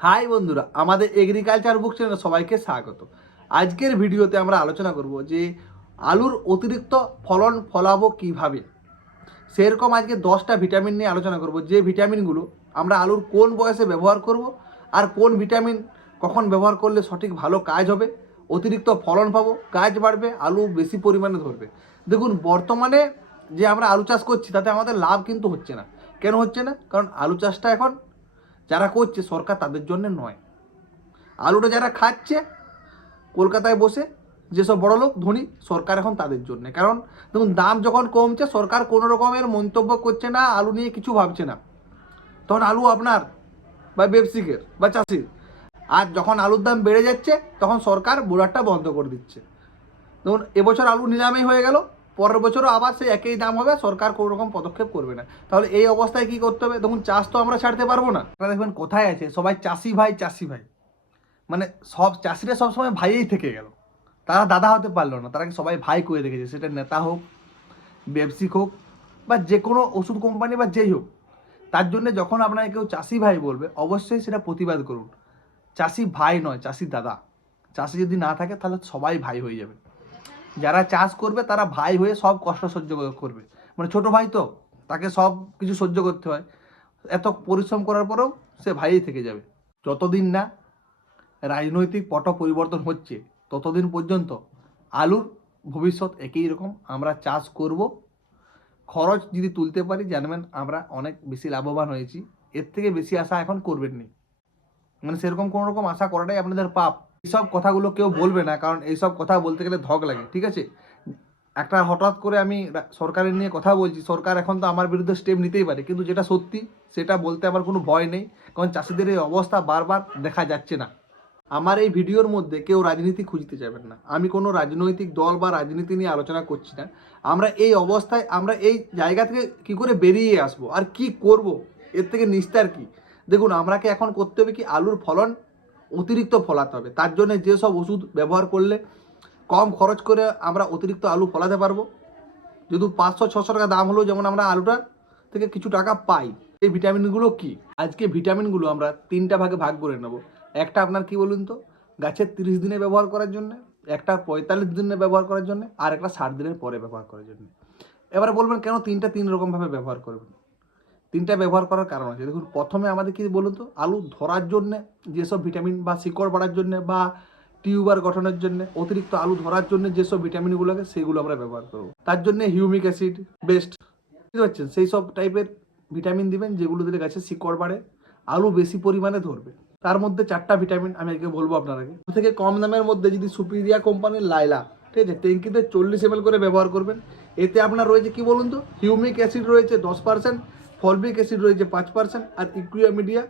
High বন্ধুরা, আমাদের agriculture বুক চ্যানেলে সবাইকে স্বাগত। আজকের ভিডিওতে আমরা আলোচনা করব যে আলুর অতিরিক্ত ফলন ফলাবো কিভাবে। সেরকম আজকে 10টা ভিটামিন নিয়ে আলোচনা করব, যে ভিটামিনগুলো আমরা আলুর কোন বয়সে ব্যবহার করব আর কোন ভিটামিন কখন ব্যবহার করলে সঠিক ভালো কাজ হবে, অতিরিক্ত ফলন পাবো, গাছ বাড়বে, আলু বেশি পরিমাণে ধরবে। দেখুন, বর্তমানে যে আমরা আলু চাষ করছি তাতে আমাদের লাভ কিন্তু হচ্ছে না। কেন হচ্ছে না? কারণ আলু চাষটা এখন যারা করছে সরকার তাদের জন্য নয়, আলুটা যারা খাচ্ছে কলকাতায় বসে যেসব বড় লোক ধনী, সরকার এখন তাদের জন্য। কারণ দেখুন, দাম যখন কমছে সরকার কোনো রকমের মন্তব্য করছে না, আলু নিয়ে কিছু ভাবছে না। তখন আলু আপনার বা ব্যবসায়িকের বা চাষির। আর যখন আলুর দাম বেড়ে যাচ্ছে তখন সরকার বোর্ডারটা বন্ধ করে দিচ্ছে। দেখুন, এবছর আলু নিলামই হয়ে গেল, পরের বছরও আবার সেই একই দাম হবে, সরকার কোনো রকম পদক্ষেপ করবে না। তাহলে এই অবস্থায় কি করতে হবে? দেখুন, চাষ তো আমরা ছাড়তে পারবো না। আপনারা দেখবেন কোথায় আছে সবাই চাষি ভাই চাষি ভাই, মানে সব চাষিরা সবসময় ভাইই থেকে গেল, তারা দাদা হতে পারলো না, তারা সবাই ভাই করে রেখেছে। সেটা নেতা হোক, ব্যবসায়িক হোক, বা যে কোনো ওষুধ কোম্পানি বা যেই হোক। তার জন্য যখন আপনাকে কেউ চাষি ভাই বলবে অবশ্যই সেটা প্রতিবাদ করুন। চাষি ভাই নয়, চাষি দাদা। চাষি যদি না থাকে তাহলে সবাই ভাই হয়ে যাবে। যারা চাষ করবে তারা ভাই হয়ে সব কষ্ট সহ্য করবে। মানে ছোট ভাই তো, তাকে সব কিছু সহ্য করতে হয়, এত পরিশ্রম করার পরেও সে ভাইই থেকে যাবে। যতদিন না রাজনৈতিক পট পরিবর্তন হচ্ছে ততদিন পর্যন্ত আলুর ভবিষ্যৎ একই রকম। আমরা চাষ করব, খরচ যদি তুলতে পারি জানবেন আমরা অনেক বেশি লাভবান হয়েছি। এর থেকে বেশি আশা এখন করবেন নি, মানে সেরকম কোনো রকম আশা করাটাই আপনাদের পাপ। এইসব কথাগুলো কেউ বলবে না, কারণ এইসব কথা বলতে গেলে ধক লাগে, ঠিক আছে? একটা হঠাৎ করে আমি সরকারের নিয়ে কথা বলছি, সরকার এখন তো আমার বিরুদ্ধে স্টেপ নিতেই পারে, কিন্তু যেটা সত্যি সেটা বলতে আমার কোনো ভয় নেই। কারণ চাষিদের এই অবস্থা বারবার দেখা যাচ্ছে না। আমার এই ভিডিওর মধ্যে কেউ রাজনীতি খুঁজতে যাবেন না, আমি কোনো রাজনৈতিক দল বা রাজনীতি নিয়ে আলোচনা করছি না। আমরা এই অবস্থায়, আমরা এই জায়গা থেকে কী করে বেরিয়ে আসবো আর কি করব, এর থেকে নিস্তার কি? দেখুন, আমরাকে এখন করতে হবে কি, আলুর ফলন অতিরিক্ত ফলাতে হবে। তার জন্য যেসব ওষুধ ব্যবহার করলে কম খরচ করে আমরা অতিরিক্ত আলু ফলাতে পারবো, যদি 500-600 টাকা দাম হলেও যেমন আমরা আলুটা থেকে কিছু টাকা পাই। এই ভিটামিনগুলো কি? আজকে ভিটামিনগুলো আমরা 3টা ভাগে ভাগ করে নেব। একটা আপনার কি বলুন তো, গাছের 30 দিনে ব্যবহার করার জন্য, একটা 45 দিনে ব্যবহার করার জন্য, আর একটা 60 দিনের পরে ব্যবহার করার জন্য। এবারে বলবেন কেন তিনটা তিন রকমভাবে ব্যবহার করবেন? তিনটা ব্যবহার করার কারণ আছে। দেখুন, প্রথমে আমাদের কি বলুন তো, আলু ধরার জন্য যেসব ভিটামিন বা শিকড় বাড়ার জন্য বা টিউবার গঠনের জন্য, অতিরিক্ত আলু ধরার জন্য যেসব ভিটামিনগুলো আছে সেগুলো আমরা ব্যবহার করবো। তার জন্য হিউমিক অ্যাসিড বেস্ট, বুঝতে পারছেন? সেই সব টাইপের ভিটামিন দিবেন যেগুলো দিলে গাছের শিকড় বাড়ে, আলু বেশি পরিমাণে ধরবে। তার মধ্যে 4টা ভিটামিন আমি আজকে বলবো আপনারাকে। থেকে কম দামের মধ্যে যদি সুপিরিয়া কোম্পানির লাইলা, ঠিক আছে, ট্যাঙ্কিতে 40 ml করে ব্যবহার করবেন। এতে আপনার রয়েছে কি বলুন তো, হিউমিক অ্যাসিড রয়েছে 10%, ফলবিক অ্যাসিড রয়েছে 5%, আর ইকুইমিডিয়া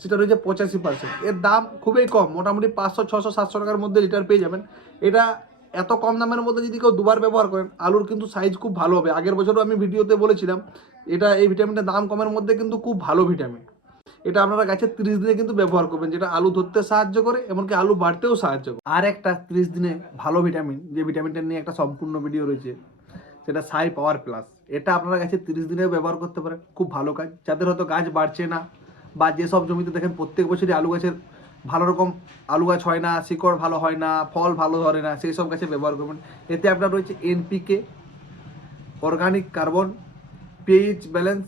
সেটা রয়েছে 85%। এর দাম খুবই কম, মোটামুটি 500, 600, 700 টাকার মধ্যে লিটার পেয়ে যাবেন। এটা এত কম দামের মধ্যে যদি কেউ দুবার ব্যবহার করেন, আলুর কিন্তু সাইজ খুব ভালো হবে। আগের বছরও আমি ভিডিওতে বলেছিলাম, এটা এই ভিটামিনটা দাম কমের মধ্যে কিন্তু খুব ভালো ভিটামিন। এটা আপনারা গাছের 30 দিনে কিন্তু ব্যবহার করবেন, যেটা আলু ধরতে সাহায্য করে, এমনকি আলু বাড়তেও সাহায্য করে। আর একটা 30 দিনে ভালো ভিটামিন, যে ভিটামিনটা নিয়ে একটা সম্পূর্ণ ভিডিও রয়েছে, সেটা সাই পাওয়ার প্লাস। এটা আপনারা গাছের 30 দিনেও ব্যবহার করতে পারেন, খুব ভালো কাজ। যাদের হয়তো গাছ বাড়ছে না, বা যেসব জমিতে দেখেন প্রত্যেক বছরই আলু গাছের ভালো রকম আলু গাছ হয় না, শিকড় ভালো হয় না, ফল ভালো ধরে না, সেই সব গাছে ব্যবহার করবেন। এতে আপনার রয়েছে NPK, organic carbon, pH balance,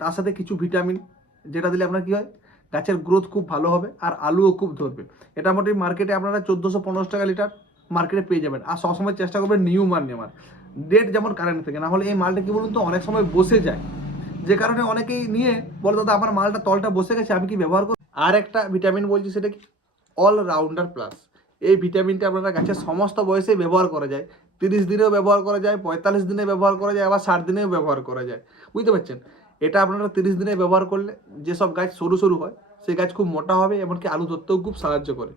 তার সাথে কিছু ভিটামিন, যেটা দিলে আপনার কী হয়, গাছের গ্রোথ খুব ভালো হবে আর আলুও খুব ধরবে। এটা মোটামুটি মার্কেটে আপনারা 1450 টাকা লিটার মার্কেটে পেয়ে যাবেন। আর সবসময় চেষ্টা করবেন নিউ মাল নেওয়ার, ডেট যেমন কারেন্ট থেকে, না হলে এই মালটা কি বলুন তো অনেক সময় বসে যায়, যে কারণে অনেকেই নিয়ে বলে দাদা আমার মালটা তলটা বসে গেছে, আমি কি ব্যবহার করব? আর একটা ভিটামিন বলছি, সেটা কি, অলরাউন্ডার প্লাস। এই ভিটামিনটা আপনারা গাছের সমস্ত বয়সেই ব্যবহার করা যায়। 30 দিনেও ব্যবহার করা যায়, 45 দিনে ব্যবহার করা যায়, আবার 60 দিনেও ব্যবহার করা যায়, বুঝতে পারছেন? এটা আপনারা 30 দিনে ব্যবহার করলে যেসব গাছ সরু সরু হয় সেই গাছ খুব মোটা হবে, এমনকি আলু ধরতেও খুব সাহায্য করে।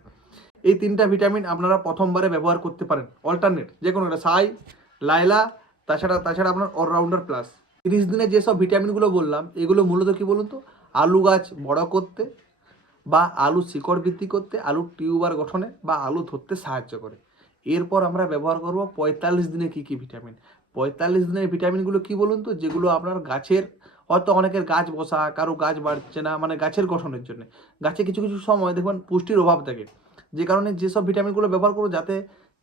এই 3টা ভিটামিন আপনারা প্রথমবারে ব্যবহার করতে পারেন, অল্টারনেট যে কোনো একটা, সাই, লাইলা, তাছাড়া আপনার অলরাউন্ডার প্লাস। 30 দিনে যেসব ভিটামিনগুলো বললাম, এগুলো মূলত কি বলুন তো, আলু গাছ বড় করতে বা আলু শিকড় বৃদ্ধি করতে, আলুর টিউবার গঠনে বা আলু ধরতে সাহায্য করে। এরপর আমরা ব্যবহার করব 45 দিনে কী কী ভিটামিন। 45 দিনের ভিটামিনগুলো কি বলুন তো, যেগুলো আপনার গাছের হয়তো অনেকের গাছ বসা, কারো গাছ বাড়ছে না, মানে গাছের গঠনের জন্য গাছে কিছু কিছু সময় দেখবেন পুষ্টির অভাব থাকে, যে কারণে যেসব ভিটামিনগুলো ব্যবহার করো যাতে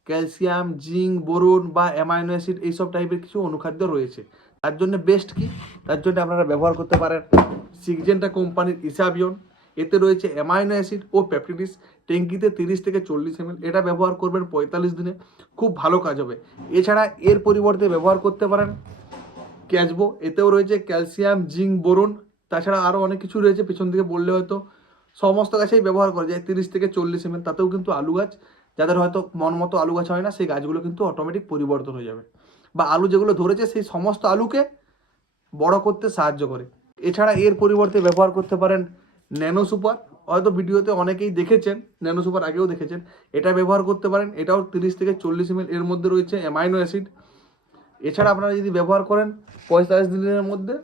ক্যালসিয়াম, জিঙ্ক, বোরন বা অ্যামাইনো অ্যাসিড এইসব টাইপের কিছু অনুখাদ্য রয়েছে, তার জন্য বেস্ট কি, তার জন্য আপনারা ব্যবহার করতে পারেন সিগজেন্টা কোম্পানির ইসাবিয়ন। এতে রয়েছে অ্যামাইনো অ্যাসিড ও পেপটিডিস। ট্যাঙ্কিতে 30 থেকে 40 ml, এটা ব্যবহার করবেন 45 দিনে, খুব ভালো কাজ হবে। এছাড়া এর পরিবর্তে ব্যবহার করতে পারেন ক্যাচবো, এতেও রয়েছে ক্যালসিয়াম, জিঙ্ক, বোরন। তাছাড়া আরও অনেক কিছু রয়েছে, পেছন থেকে বললে হয়তো সমস্ত গাছেই ব্যবহার করা যায় 30 থেকে 40 ml। তাতেও কিন্তু আলু গাছ, যাদের হয়তো মন মতো আলু গাছ হয় না, সেই গাছগুলো কিন্তু অটোমেটিক পরিবর্তন হয়ে যাবে, বা আলু যেগুলো ধরেছে সেই সমস্ত আলুকে বড় করতে সাহায্য করে। এছাড়া এর পরিবর্তে ব্যবহার করতে পারেন ন্যানো সুপার। হয়তো ভিডিওতে অনেকেই দেখেছেন, ন্যানো সুপার আগেও দেখেছেন, এটা ব্যবহার করতে পারেন। এটাও 30 থেকে 40 ml, এর মধ্যে রয়েছে অ্যামাইনো অ্যাসিড। এছাড়া আপনারা যদি ব্যবহার করেন 45 দিনের মধ্যে,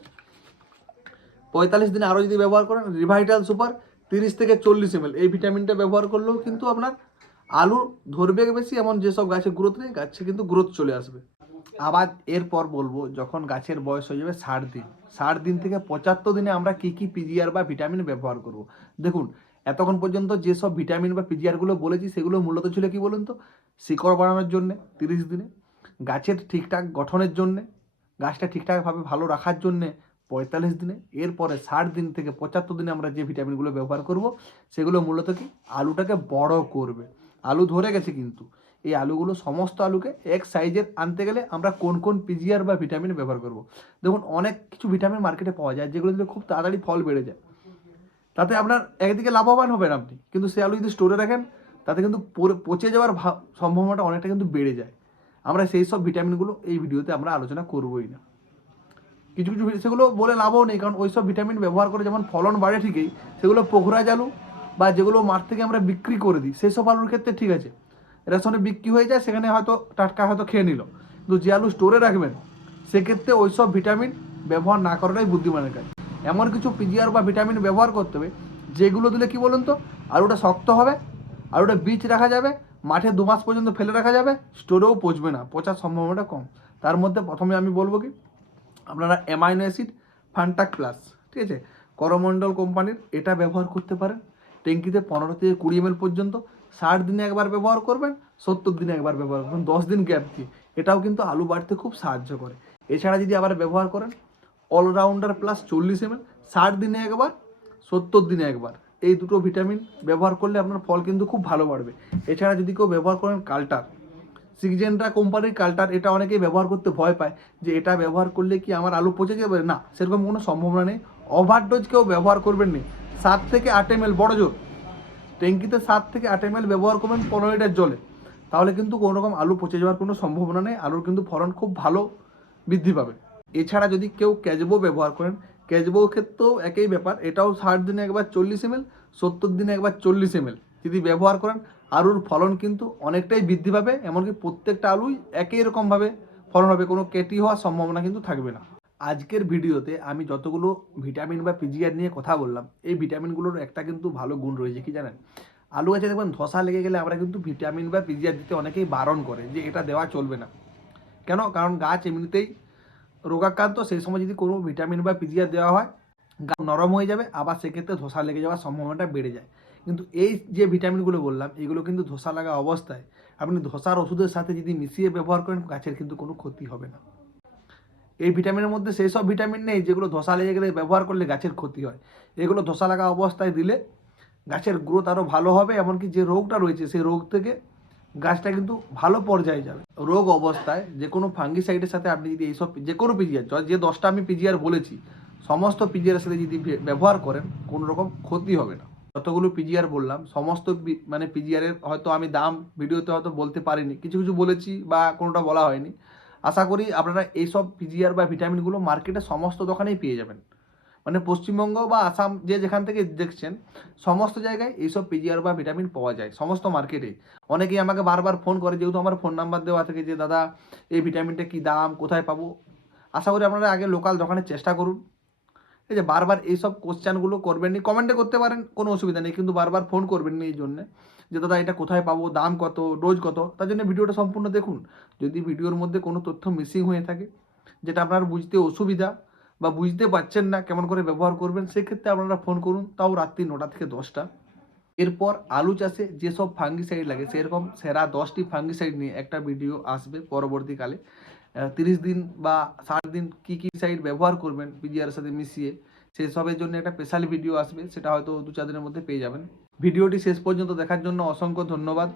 45 দিনে আরও যদি ব্যবহার করেন রিভাইটাল সুপার 30 থেকে 40 ml, এই ভিটামিনটা ব্যবহার করলেও কিন্তু আপনার আলু ধরবে বেশি, এমন যেসব গাছে গ্রোথ নেই গাছে কিন্তু গ্রোথ চলে আসবে। আবার এরপর বলবো যখন গাছের বয়স হয়ে যাবে 60 দিন, 60 দিন থেকে 75 দিনে আমরা কী কী পিজিআর বা ভিটামিন ব্যবহার করব। দেখুন, এতক্ষণ পর্যন্ত যেসব ভিটামিন বা পিজিআরগুলো বলেছি সেগুলো মূলত ছিল কি বলুন তো, শিকড় বাড়ানোর জন্যে 30 দিনে, গাছের ঠিকঠাক গঠনের জন্যে, গাছটা ঠিকঠাকভাবে ভালো রাখার জন্যে 45 দিনে। এরপরে 60 দিন থেকে 75 দিনে আমরা যে ভিটামিনগুলো ব্যবহার করব সেগুলো মূলত কি আলুটাকে বড় করবে। আলু ধরে গেছে, কিন্তু এই আলুগুলো সমস্ত আলুকে এক সাইজের আনতে গেলে আমরা কোন কোন পিজিআর বা ভিটামিন ব্যবহার করব। দেখুন, অনেক কিছু ভিটামিন মার্কেটে পাওয়া যায় যেগুলো দিলে খুব তাড়াতাড়ি ফল বেড়ে যায়, তাতে আপনার একদিকে লাভবান হবেন আপনি, কিন্তু সে আলু যদি স্টোরে রাখেন তাতে কিন্তু পচে যাওয়ার সম্ভাবনাটা অনেকটা কিন্তু বেড়ে যায়। আমরা সেই সব ভিটামিনগুলো এই ভিডিওতে আমরা আলোচনা করবোই না। কিছু কিছু সেগুলো বলে লাভও নেই, কারণ ওই সব ভিটামিন ব্যবহার করে যেমন ফলন বাড়ে ঠিকই, সেগুলো পোখরাজ আলু বা যেগুলো মাঠ থেকে আমরা বিক্রি করে দিই সেই সব আলুর ক্ষেত্রে ঠিক আছে, রেশনে বিক্রি হয়ে যায়, সেখানে হয়তো টাটকা হয়তো খেয়ে নিল। কিন্তু যে আলু স্টোরে রাখবেন সেক্ষেত্রে ওই সব ভিটামিন ব্যবহার না করাটাই বুদ্ধিমানের কাজ। এমন কিছু পিজিআর বা ভিটামিন ব্যবহার করতে হবে যেগুলো দিলে কি বলুন তো, আলুটা শক্ত হবে, আলুটা বীজ রাখা যাবে, মাঠে 2 মাস পর্যন্ত ফেলে রাখা যাবে, স্টোরেও পচবে না, পচার সম্ভাবনাটা কম। তার মধ্যে প্রথমে আমি বলবো কি, আপনারা অ্যামাইনো অ্যাসিড ফান্টাক প্লাস, ঠিক আছে, করমণ্ডল কোম্পানির, এটা ব্যবহার করতে পারেন। ট্যাঙ্কিতে 15 থেকে 20 ml পর্যন্ত, 60 দিনে একবার ব্যবহার করবেন, 70 দিনে একবার ব্যবহার করবেন, 10 দিন গ্যাপ দিয়ে। এটাও কিন্তু আলু বাড়তে খুব সাহায্য করে। এছাড়া যদি আবার ব্যবহার করেন অলরাউন্ডার প্লাস 40 ml, 60 দিনে একবার, 70 দিনে একবার, এই দুটো ভিটামিন ব্যবহার করলে আপনার ফল কিন্তু খুব ভালো বাড়বে। এছাড়া যদি কেউ ব্যবহার করেন কাল্টার, সিগজেন্টা কোম্পানির কাল্টার, এটা অনেকেই ব্যবহার করতে ভয় পায় যে এটা ব্যবহার করলে কি আমার আলু পচে যাবে, না, সেরকম কোনো সম্ভাবনা নেই। ওভারডোজ কেউ ব্যবহার করবেন না। 7 থেকে 8 ml বড় জোর, ট্যাঙ্কিতে 7 থেকে 8 ml ব্যবহার করবেন 15 লিটার জলে, তাহলে কিন্তু কোনো রকম আলু পচে যাওয়ার কোনো সম্ভাবনা নেই, আলুর কিন্তু ফলন খুব ভালো বৃদ্ধি পাবে। এছাড়া যদি কেউ ক্যাচবো ব্যবহার করেন, ক্যাচবো ক্ষেত্রেও একই ব্যাপার, এটাও 60 দিনে একবার 40 ml, 70 দিনে একবার 40 ml যদি ব্যবহার করেন, আলুর ফলন কিন্তু অনেকটাই বৃদ্ধি পাবে। এমনকি প্রত্যেকটা আলুই একই রকমভাবে ফলন হবে, কোনো কেটি হওয়ার সম্ভাবনা কিন্তু থাকবে না। আজকের ভিডিওতে আমি যতগুলো ভিটামিন বা পিজিআর নিয়ে কথা বললাম, এই ভিটামিনগুলোর একটা কিন্তু ভালো গুণ রয়েছে, কি জানেন, আলু গাছে দেখবেন ধসা লেগে গেলে আমরা কিন্তু ভিটামিন বা পিজিআর দিতে অনেকেই বারণ করে যে এটা দেওয়া চলবে না। কেন? কারণ গাছ এমনিতেই রোগাক্রান্ত, সেই সময় যদি কোনো ভিটামিন বা পিজিআর দেওয়া হয় গাছ নরম হয়ে যাবে, আবার সেক্ষেত্রে ধসা লেগে যাওয়ার সম্ভাবনাটা বেড়ে যায়। কিন্তু এই যে ভিটামিনগুলো বললাম এগুলো কিন্তু ধসা লাগা অবস্থায় আপনি ধসার ওষুধের সাথে যদি মিশিয়ে ব্যবহার করেন, গাছের কিন্তু কোনো ক্ষতি হবে না। এই ভিটামিনের মধ্যে সেই সব ভিটামিন নেই যেগুলো ধসা লেগে গেলে ব্যবহার করলে গাছের ক্ষতি হয়। এগুলো ধসা লাগা অবস্থায় দিলে গাছের গ্রোথ আরও ভালো হবে, এমনকি যে রোগটা রয়েছে সেই রোগ থেকে গাছটা কিন্তু ভালো পর্যায়ে যাবে। রোগ অবস্থায় যে কোনো ফাঙ্গিসাইডের সাথে আপনি যদি এইসব যে কোনো পিজিআর, যে 10টা আমি পিজিআর বলেছি সমস্ত পিজিআরের সাথে যদি ব্যবহার করেন কোনো রকম ক্ষতি হবে না। যতগুলো পিজিআর বললাম সমস্ত মানে পিজিআরের হয়তো আমি দাম ভিডিওতে হয়তো বলতে পারিনি, কিছু কিছু বলেছি বা কোনোটা বলা হয়নি। আশা করি আপনারা এইসব পিজিআর বা ভিটামিনগুলো মার্কেটে সমস্ত দোকানেই পেয়ে যাবেন, মানে পশ্চিমবঙ্গ বা আসাম যে যেখান থেকে দেখছেন সমস্ত জায়গায় এইসব পিজিআর বা ভিটামিন পাওয়া যায়, সমস্ত মার্কেটে। অনেকেই আমাকে বারবার ফোন করে, যেহেতু আমার ফোন নাম্বার দেওয়া থাকে, যে দাদা এই ভিটামিনটা কী দাম, কোথায় পাবো। আশা করি আপনারা আগে লোকাল দোকানের চেষ্টা করুন। এই যে বারবার এইসব কোশ্চেনগুলো করবেন নি, কমেন্টে করতে পারেন, কোনো অসুবিধা নেই, কিন্তু বারবার ফোন করবেন নি এই জন্যে যে দাদা এটা কোথায় পাবো, দাম কত, ডোজ কত। তার জন্য ভিডিওটা সম্পূর্ণ দেখুন। যদি ভিডিওর মধ্যে কোনো তথ্য মিসিং হয়ে থাকে যেটা আপনার বুঝতে অসুবিধা বা বুঝতে পারছেন না কেমন করে ব্যবহার করবেন, সেক্ষেত্রে আপনারা ফোন করুন, তাও রাত্রি 9টা থেকে 10টা। এরপর আলু চাষে যেসব ফাঙ্গিসাইড লাগে সেরকম সেরা 10টি ফাঙ্গিসাইড নিয়ে একটা ভিডিও আসবে পরবর্তীকালে। 30 দিন বা 60 দিন কী কী সাইড ব্যবহার করবেন পিজিআর সাথে মিশিয়ে, সেই সবের জন্য একটা স্পেশাল ভিডিও আসবে, সেটা হয়তো 2-4 দিনের মধ্যে পেয়ে যাবেন। ভিডিওটি শেষ পর্যন্ত দেখার জন্য অসংখ্য ধন্যবাদ।